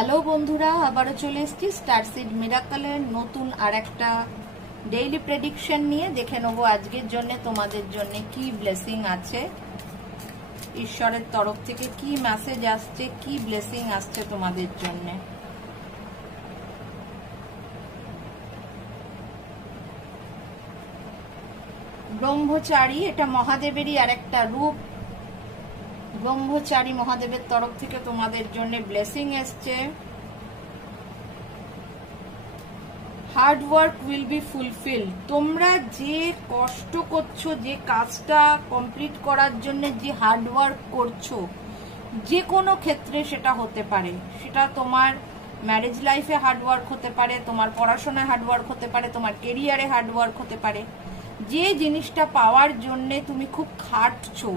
Hello বন্ধুরা, আবারও চলে এসেছি স্টারসিড মিরাকলের নতুন আর একটা ডেইলি প্রেডিকশন নিয়ে। দেখে নেবো আজকের জন্য তোমাদের জন্য কি ব্লেসিং আছে, ঈশ্বরের তরফ থেকে কি মেসেজ আসছে, কি ব্লেসিং আসছে তোমাদের জন্য। ব্রহ্মচারী, এটা মহাদেবেরই আর একটা রূপ। ব্রহ্মচারী মহাদেবের তরফ থেকে তোমাদের জন্য ব্লেসিং এসছে। Hard work will be fulfil. তোমরা যে কষ্ট করছো, যে কাজটা কমপ্লিট করার জন্য যে হার্ড ওয়ার্ক করছো, যে কোনো ক্ষেত্রে সেটা হতে পারে। সেটা তোমার ম্যারেজ লাইফে হার্ড ওয়ার্ক হতে পারে, তোমার পড়াশোনায় হার্ড ওয়ার্ক হতে পারে, তোমার কেরিয়ারে হার্ড ওয়ার্ক হতে পারে। যে জিনিসটা পাওয়ার জন্য তুমি খুব খাটছো,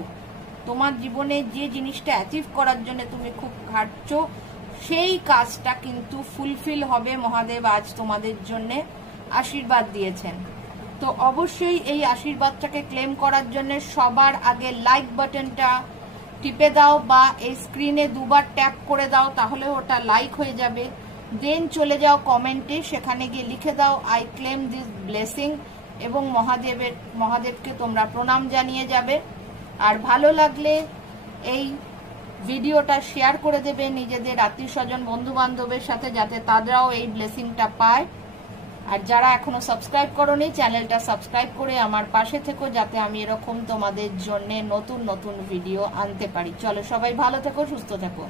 তোমার জীবনে যে জিনিসটা অ্যাচিভ করার জন্য তুমি খুব খাটছো, সেই কাজটা কিন্তু ফুলফিল হবে। মহাদেব আজ তোমাদের জন্য আশীর্বাদ দিয়েছেন। তো অবশ্যই এই আশীর্বাদটাকে ক্লেম করার জন্য সবার আগে লাইক বাটনটা টিপে দাও, বা এই স্ক্রিনে দুবার ট্যাপ করে দাও, তাহলে ওটা লাইক হয়ে যাবে। দেন চলে যাও কমেন্টে, সেখানে গিয়ে লিখে দাও আই ক্লেম দিস ব্লেসিং, এবং মহাদেবকে তোমরা প্রণাম জানিয়ে যাবে। আর ভালো লাগলে এই ভিডিওটা শেয়ার করে দেবে নিজেদের আত্মীয় স্বজন বন্ধু বান্ধবের সাথে, যাতে তারাও এই ব্লেসিংটা পায়। আর যারা এখনো সাবস্ক্রাইব করোনি, চ্যানেলটা সাবস্ক্রাইব করে আমার পাশে থেকো, যাতে আমি এরকম তোমাদের জন্য নতুন নতুন ভিডিও আনতে পারি। চলো সবাই ভালো থেকো, সুস্থ থেকো।